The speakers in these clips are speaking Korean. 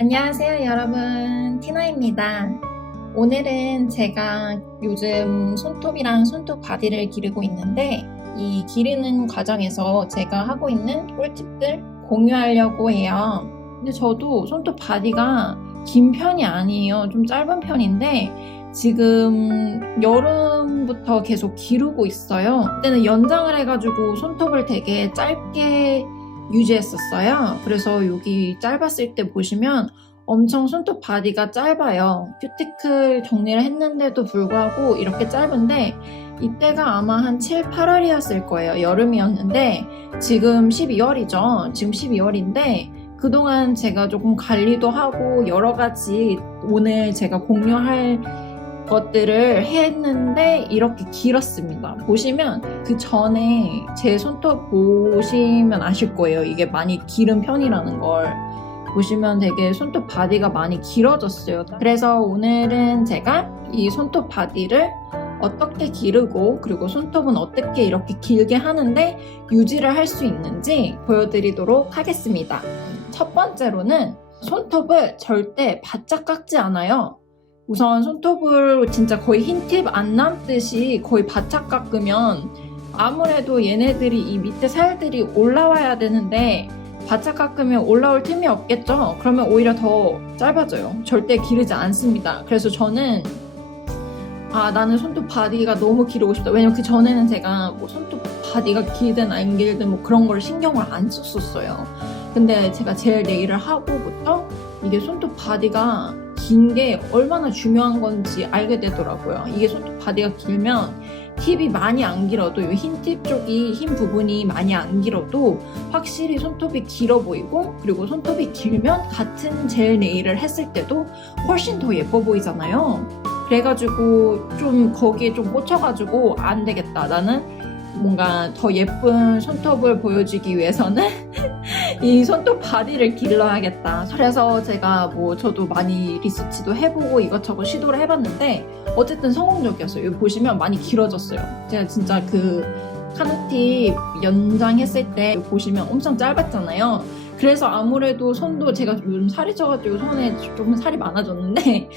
안녕하세요 여러분, 티나입니다. 오늘은 제가 요즘 손톱이랑 손톱 바디를 기르고 있는데 이 기르는 과정에서 제가 하고 있는 꿀팁들 공유하려고 해요. 근데 저도 손톱 바디가 긴 편이 아니에요. 좀 짧은 편인데 지금 여름부터 계속 기르고 있어요. 그때는 연장을 해가지고 손톱을 되게 짧게 유지했었어요. 그래서 여기 짧았을 때 보시면 엄청 손톱 바디가 짧아요. 큐티클 정리를 했는데도 불구하고 이렇게 짧은데 이때가 아마 한 7, 8월이었을 거예요. 여름이었는데 지금 12월이죠. 지금 12월인데 그동안 제가 조금 관리도 하고 여러 가지 오늘 제가 공유할 것들을 했는데 이렇게 길었습니다. 보시면 그 전에 제 손톱 보시면 아실 거예요. 이게 많이 기른 편이라는 걸. 보시면 되게 손톱 바디가 많이 길어졌어요. 그래서 오늘은 제가 이 손톱 바디를 어떻게 기르고 그리고 손톱은 어떻게 이렇게 길게 하는데 유지를 할 수 있는지 보여드리도록 하겠습니다. 첫 번째로는 손톱을 절대 바짝 깎지 않아요. 우선 손톱을 진짜 거의 흰팁 안 남듯이 거의 바짝 깎으면 아무래도 얘네들이 이 밑에 살들이 올라와야 되는데 바짝 깎으면 올라올 틈이 없겠죠? 그러면 오히려 더 짧아져요. 절대 기르지 않습니다. 그래서 저는 나는 손톱 바디가 너무 기르고 싶다. 왜냐면 그 전에는 제가 뭐 손톱 바디가 길든 안 길든 뭐 그런 걸 신경을 안 썼었어요. 근데 제가 젤 네일을 하고부터 이게 손톱 바디가 긴 게 얼마나 중요한 건지 알게 되더라고요. 이게 손톱 바디가 길면 팁이 많이 안 길어도 이 흰 팁 쪽이 흰 부분이 많이 안 길어도 확실히 손톱이 길어 보이고 그리고 손톱이 길면 같은 젤 네일을 했을 때도 훨씬 더 예뻐 보이잖아요. 그래가지고 좀 거기에 좀 꽂혀가지고 안 되겠다. 나는 뭔가 더 예쁜 손톱을 보여주기 위해서는 이 손톱 바디를 길러야겠다. 그래서 제가 뭐 저도 많이 리서치도 해보고 이것저것 시도를 해봤는데 어쨌든 성공적이었어요. 여기 보시면 많이 길어졌어요. 제가 진짜 그 카누팁 연장했을 때 보시면 엄청 짧았잖아요. 그래서 아무래도 손도 제가 요즘 살이 쪄가지고 손에 조금 살이 많아졌는데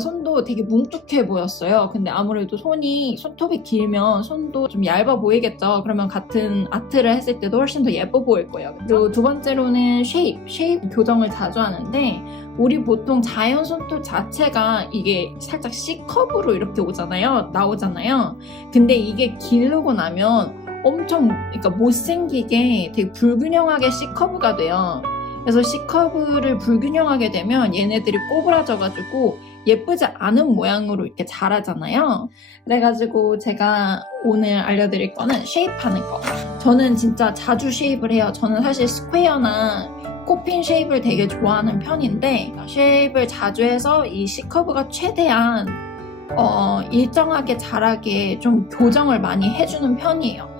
손도 되게 뭉툭해 보였어요. 근데 아무래도 손톱이 길면 손도 좀 얇아 보이겠죠. 그러면 같은 아트를 했을 때도 훨씬 더 예뻐 보일 거예요. 그리고 두 번째로는 쉐입 교정을 자주 하는데 우리 보통 자연 손톱 자체가 이게 살짝 C컵으로 이렇게 나오잖아요. 근데 이게 기르고 나면 엄청 그러니까 못생기게 되게 불균형하게 C커브가 돼요. 그래서 C커브를 불균형하게 되면 얘네들이 꼬부라져가지고 예쁘지 않은 모양으로 이렇게 자라잖아요. 그래가지고 제가 오늘 알려드릴 거는 쉐입하는 거. 저는 진짜 자주 쉐입을 해요. 저는 사실 스퀘어나 코핀 쉐입을 되게 좋아하는 편인데 쉐입을 자주 해서 이 C커브가 최대한 일정하게 자라게 좀 교정을 많이 해주는 편이에요.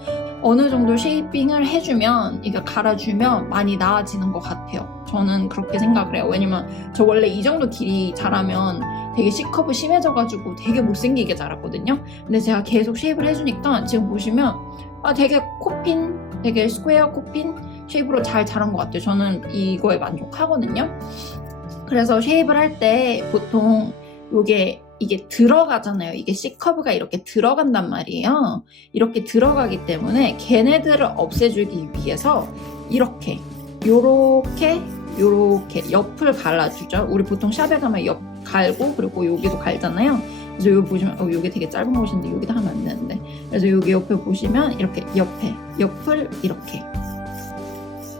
어느 정도 쉐이핑을 해주면 이거 갈아주면 많이 나아지는 것 같아요. 저는 그렇게 생각을 해요. 왜냐면 저 원래 이 정도 길이 자라면 되게 C커브 심해져가지고 되게 못생기게 자랐거든요. 근데 제가 계속 쉐입을 해주니까 지금 보시면 되게 되게 스퀘어 코핀 쉐입으로 잘 자란 것 같아요. 저는 이거에 만족하거든요. 그래서 쉐입을 할 때 보통 이게 들어가잖아요. 이게 C커브가 이렇게 들어간단 말이에요. 이렇게 들어가기 때문에 걔네들을 없애주기 위해서 요렇게 옆을 갈라주죠. 우리 보통 샵에 가면 옆 갈고 그리고 여기도 갈잖아요. 그래서 여기 보시면 여기 되게 짧은 곳인데 여기다 하면 안 되는데 그래서 여기 옆에 보시면 이렇게 옆을 이렇게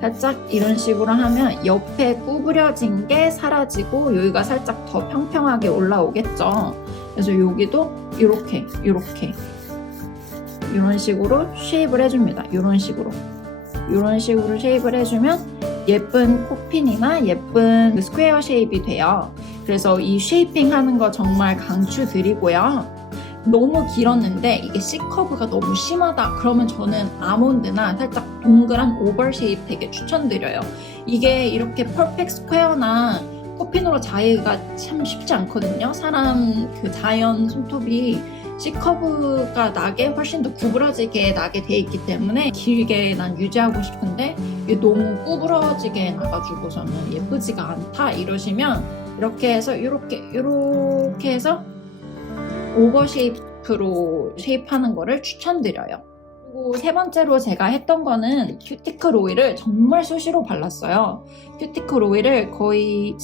살짝 이런 식으로 하면 옆에 구부려진 게 사라지고 여기가 살짝 더 평평하게 올라오겠죠. 그래서 여기도 이렇게 이런 식으로 쉐입을 해줍니다. 이런 식으로 쉐입을 해주면 예쁜 코핀이나 예쁜 스퀘어 쉐입이 돼요. 그래서 이 쉐이핑 하는 거 정말 강추드리고요. 너무 길었는데 이게 C커브가 너무 심하다 그러면 저는 아몬드나 살짝 동그란 오벌 쉐입 되게 추천드려요. 이게 이렇게 퍼펙트 스퀘어나 코핀으로 자르기가 참 쉽지 않거든요. 사람 그 자연 손톱이 C커브가 나게 훨씬 더 구부러지게 나게 돼 있기 때문에 길게 난 유지하고 싶은데 이게 너무 구부러지게 나가지고서는 예쁘지가 않다 이러시면 이렇게 해서 이렇게 해서 오버 쉐입으로 쉐입하는 거를 추천드려요. 그리고 세 번째로 제가 했던 거는 큐티클 오일을 정말 수시로 발랐어요. 큐티클 오일을 거의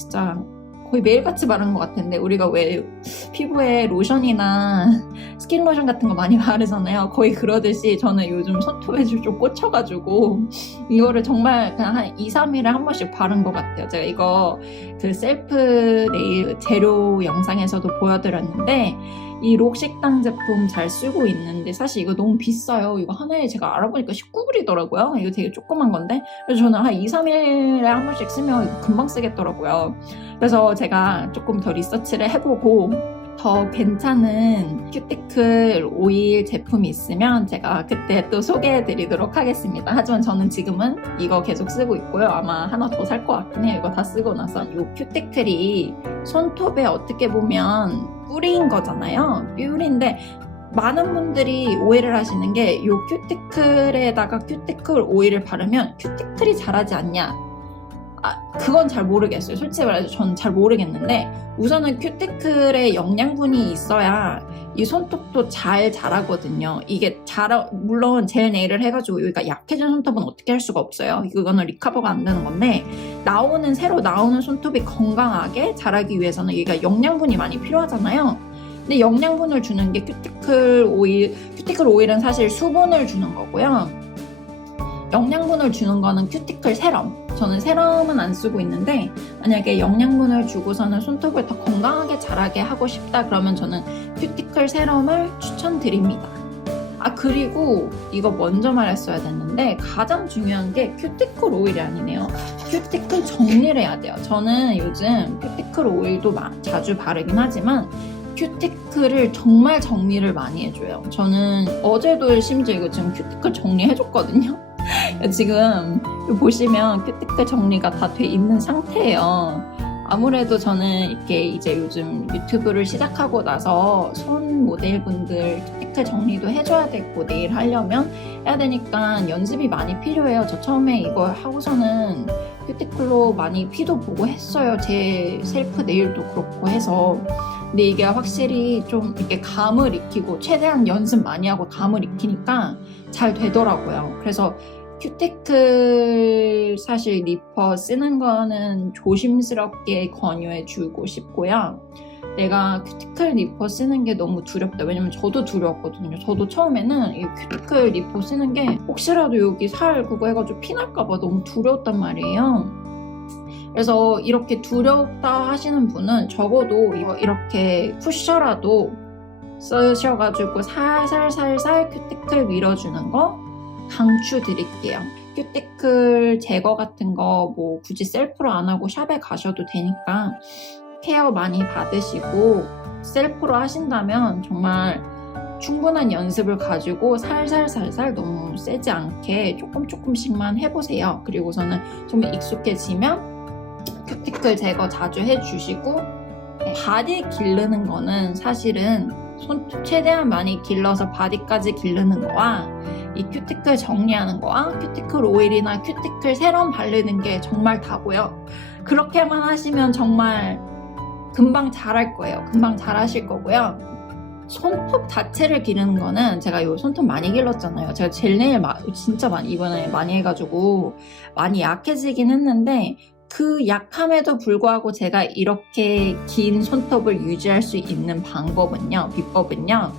매일같이 바른 것 같은데, 우리가 왜 피부에 로션이나 스킨 로션 같은 거 많이 바르잖아요. 거의 그러듯이 저는 요즘 손톱에 좀 꽂혀가지고 이거를 정말 그냥 한 2, 3일에 한 번씩 바른 것 같아요. 제가 이거 그 셀프 네일 재료 영상에서도 보여드렸는데, 이 록식당 제품 잘 쓰고 있는데 사실 이거 너무 비싸요. 이거 하나에 제가 알아보니까 19불이더라고요. 이거 되게 조그만 건데, 그래서 저는 한 2, 3일에 한 번씩 쓰면 이거 금방 쓰겠더라고요. 그래서 제가 조금 더 리서치를 해보고 더 괜찮은 큐티클 오일 제품이 있으면 제가 그때 또 소개해드리도록 하겠습니다. 하지만 저는 지금은 이거 계속 쓰고 있고요. 아마 하나 더 살 것 같긴 해요. 이거 다 쓰고 나서. 이 큐티클이 손톱에 어떻게 보면 뿌리인 거잖아요. 뿌리인데 많은 분들이 오해를 하시는 게 이 큐티클에다가 큐티클 오일을 바르면 큐티클이 자라지 않냐. 그건 잘 모르겠어요. 솔직히 말해서 저는 잘 모르겠는데, 우선은 큐티클에 영양분이 있어야 이 손톱도 잘 자라거든요. 이게 물론 젤 네일을 해가지고 여기가 약해진 손톱은 어떻게 할 수가 없어요. 이거는 리커버가 안 되는 건데, 새로 나오는 손톱이 건강하게 자라기 위해서는 여기가 영양분이 많이 필요하잖아요. 근데 영양분을 주는 게 큐티클 오일. 큐티클 오일은 사실 수분을 주는 거고요. 영양분을 주는 거는 큐티클 세럼. 저는 세럼은 안 쓰고 있는데, 만약에 영양분을 주고서는 손톱을 더 건강하게 자라게 하고 싶다 그러면 저는 큐티클 세럼을 추천드립니다. 그리고 이거 먼저 말했어야 됐는데, 가장 중요한 게 큐티클 오일이 아니네요. 큐티클 정리를 해야 돼요. 저는 요즘 큐티클 오일도 자주 바르긴 하지만 큐티클을 정말 정리를 많이 해줘요. 저는 어제도 심지어 이거 지금 큐티클 정리해줬거든요. 지금 보시면 큐티클 정리가 다 돼 있는 상태예요. 아무래도 저는 이렇게 이제 요즘 유튜브를 시작하고 나서 손 모델분들 큐티클 정리도 해줘야 되고 네일 하려면 해야 되니까 연습이 많이 필요해요. 저 처음에 이거 하고서는 큐티클로 많이 피도 보고 했어요. 제 셀프 네일도 그렇고 해서. 근데 이게 확실히 좀 이렇게 감을 익히고 최대한 연습 많이 하고 감을 익히니까 잘 되더라고요. 그래서 큐티클 사실 리퍼 쓰는 거는 조심스럽게 권유해주고 싶고요. 내가 큐티클 리퍼 쓰는 게 너무 두렵다. 왜냐면 저도 두려웠거든요. 저도 처음에는 이 큐티클 리퍼 쓰는 게 혹시라도 여기 살 그거 해가지고 피날까봐 너무 두려웠단 말이에요. 그래서 이렇게 두렵다 하시는 분은 적어도 이렇게 푸셔라도 쓰셔가지고 살살살살 큐티클 밀어주는 거 강추드릴게요. 큐티클 제거 같은 거 뭐 굳이 셀프로 안 하고 샵에 가셔도 되니까 케어 많이 받으시고 셀프로 하신다면 정말 충분한 연습을 가지고 살살살살 너무 세지 않게 조금씩만 해보세요. 그리고서는 좀 익숙해지면 큐티클 제거 자주 해주시고, 바디 기르는 거는 사실은 손톱 최대한 많이 길러서 바디까지 기르는 거와 이 큐티클 정리하는 거와 큐티클 오일이나 큐티클 세럼 바르는 게 정말 다고요. 그렇게만 하시면 정말 금방 잘할 거예요. 금방 잘하실 거고요. 손톱 자체를 기르는 거는 제가 요 손톱 많이 길렀잖아요. 제가 젤네일 진짜 이번에 많이 해가지고 많이 약해지긴 했는데, 그 약함에도 불구하고 제가 이렇게 긴 손톱을 유지할 수 있는 비법은요.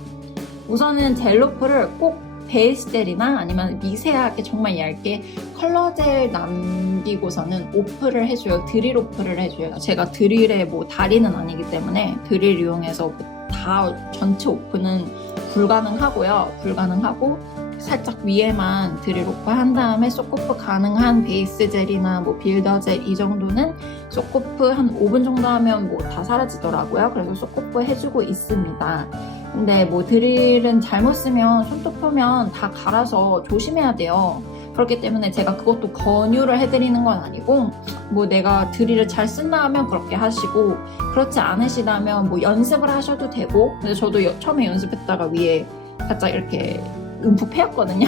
우선은 젤로프를 꼭 베이스젤이나 아니면 미세하게 정말 얇게 컬러젤 남기고서는 오프를 해줘요. 드릴 오프를 해줘요. 제가 드릴에 다리는 아니기 때문에 드릴 이용해서 다 전체 오프는 불가능하고 살짝 위에만 드릴 오프 한 다음에 쏙오프 가능한 베이스 젤이나 빌더 젤 이 정도는 쏙오프 한 5분 정도 하면 다 사라지더라고요. 그래서 쏙오프 해주고 있습니다. 근데 드릴은 잘못 쓰면 손톱 표면 다 갈아서 조심해야 돼요. 그렇기 때문에 제가 그것도 권유를 해드리는 건 아니고, 내가 드릴을 잘 쓴다 하면 그렇게 하시고, 그렇지 않으시다면 연습을 하셔도 되고. 근데 저도 처음에 연습했다가 위에 살짝 이렇게 움푹 패였거든요.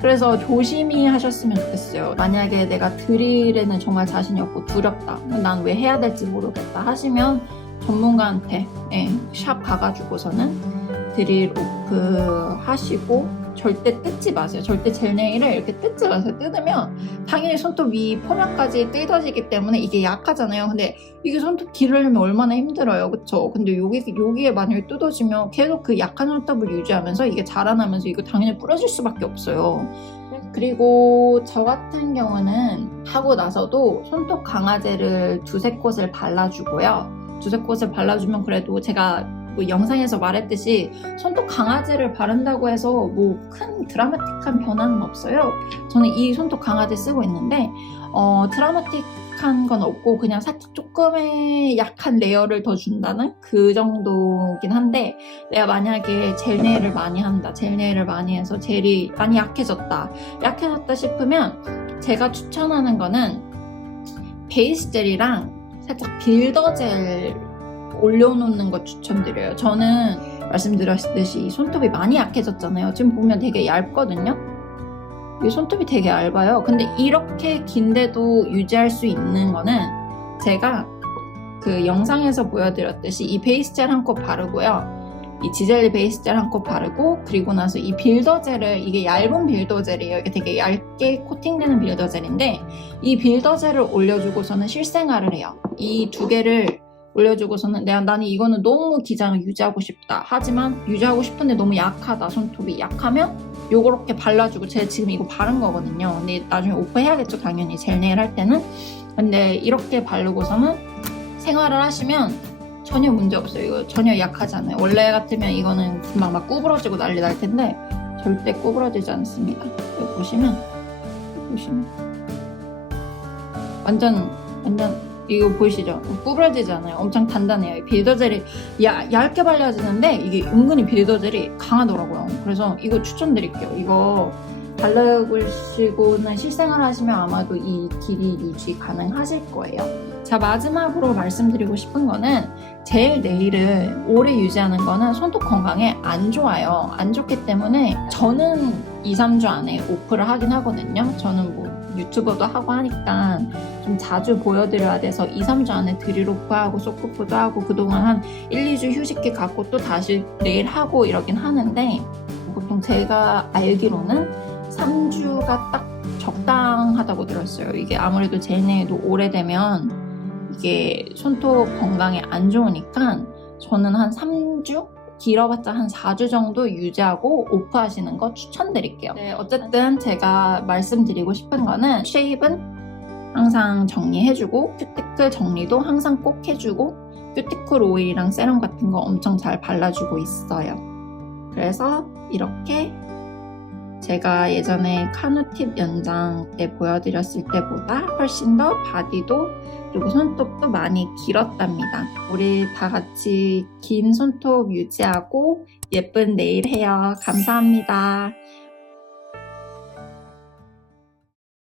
그래서 조심히 하셨으면 좋겠어요. 만약에 내가 드릴에는 정말 자신이 없고 두렵다, 난 왜 해야 될지 모르겠다 하시면 전문가한테 샵 가가지고서는 드릴 오프 하시고 절대 뜯지 마세요. 절대 젤 네일을 이렇게 뜯지 마세요. 뜯으면 당연히 손톱 위 표면까지 뜯어지기 때문에 이게 약하잖아요. 근데 이게 손톱 기르려면 얼마나 힘들어요. 그쵸? 근데 여기에 만약에 뜯어지면 계속 그 약한 손톱을 유지하면서 이게 자라나면서 이거 당연히 부러질 수밖에 없어요. 그리고 저 같은 경우는 하고 나서도 손톱 강화제를 두세 곳을 발라주고요. 두세 곳을 발라주면 그래도 제가 뭐 영상에서 말했듯이 손톱 강화제를 바른다고 해서 뭐 큰 드라마틱한 변화는 없어요. 저는 이 손톱 강화제 쓰고 있는데 드라마틱한 건 없고 그냥 살짝 조금의 약한 레이어를 더 준다는 그 정도긴 한데, 내가 만약에 젤 네일을 많이 한다, 젤 네일을 많이 해서 젤이 많이 약해졌다 싶으면 제가 추천하는 거는 베이스 젤이랑 살짝 빌더 젤 올려놓는 거 추천드려요. 저는 말씀드렸듯이 손톱이 많이 약해졌잖아요. 지금 보면 되게 얇거든요. 이 손톱이 되게 얇아요. 근데 이렇게 긴데도 유지할 수 있는 거는 제가 그 영상에서 보여드렸듯이 이 베이스 젤 한 컵 바르고요. 이 지젤리 베이스 젤 한 컵 바르고, 그리고 나서 이 빌더 젤을, 이게 얇은 빌더 젤이에요. 이게 되게 얇게 코팅되는 빌더 젤인데 이 빌더 젤을 올려주고서는 실생활을 해요. 이 두 개를 올려주고서는 나는 이거는 너무 기장을 유지하고 싶다, 하지만 유지하고 싶은데 너무 약하다, 손톱이 약하면 요렇게 발라주고, 제가 지금 이거 바른 거거든요. 근데 나중에 오프해야겠죠, 당연히 젤 네일 할 때는. 근데 이렇게 바르고서는 생활을 하시면 전혀 문제 없어요. 이거 전혀 약하지 않아요. 원래 같으면 이거는 금방 막 구부러지고 난리 날 텐데 절대 구부러지지 않습니다. 여기 보시면 완전 이거 보이시죠? 구부러지지 않아요. 엄청 단단해요. 빌더 젤이 얇게 발라지는데 이게 은근히 빌더 젤이 강하더라고요. 그래서 이거 추천드릴게요. 이거 바르시고는 실생활 하시면 아마도 이 길이 유지 가능하실 거예요. 자, 마지막으로 말씀드리고 싶은 거는 젤 네일을 오래 유지하는 거는 손톱 건강에 안 좋아요. 안 좋기 때문에 저는 2, 3주 안에 오프를 하긴 하거든요. 저는 뭐 유튜버도 하고 하니까 좀 자주 보여드려야 돼서 2, 3주 안에 드릴 오프하고 소크푸도 하고 그동안 한 1, 2주 휴식기 갖고 또 다시 네일 하고 이러긴 하는데, 보통 제가 알기로는 3주가 딱 적당하다고 들었어요. 이게 아무래도 젤 네일도 오래되면 이게 손톱 건강에 안 좋으니까 저는 한 3주? 길어봤자 한 4주 정도 유지하고 오프하시는 거 추천드릴게요. 네, 어쨌든 제가 말씀드리고 싶은 거는 쉐입은 항상 정리해주고 큐티클 정리도 항상 꼭 해주고 큐티클 오일이랑 세럼 같은 거 엄청 잘 발라주고 있어요. 그래서 이렇게 제가 예전에 카누팁 연장 때 보여드렸을 때보다 훨씬 더 바디도 그리고 손톱도 많이 길었답니다. 우리 다 같이 긴 손톱 유지하고 예쁜 네일 해요. 감사합니다.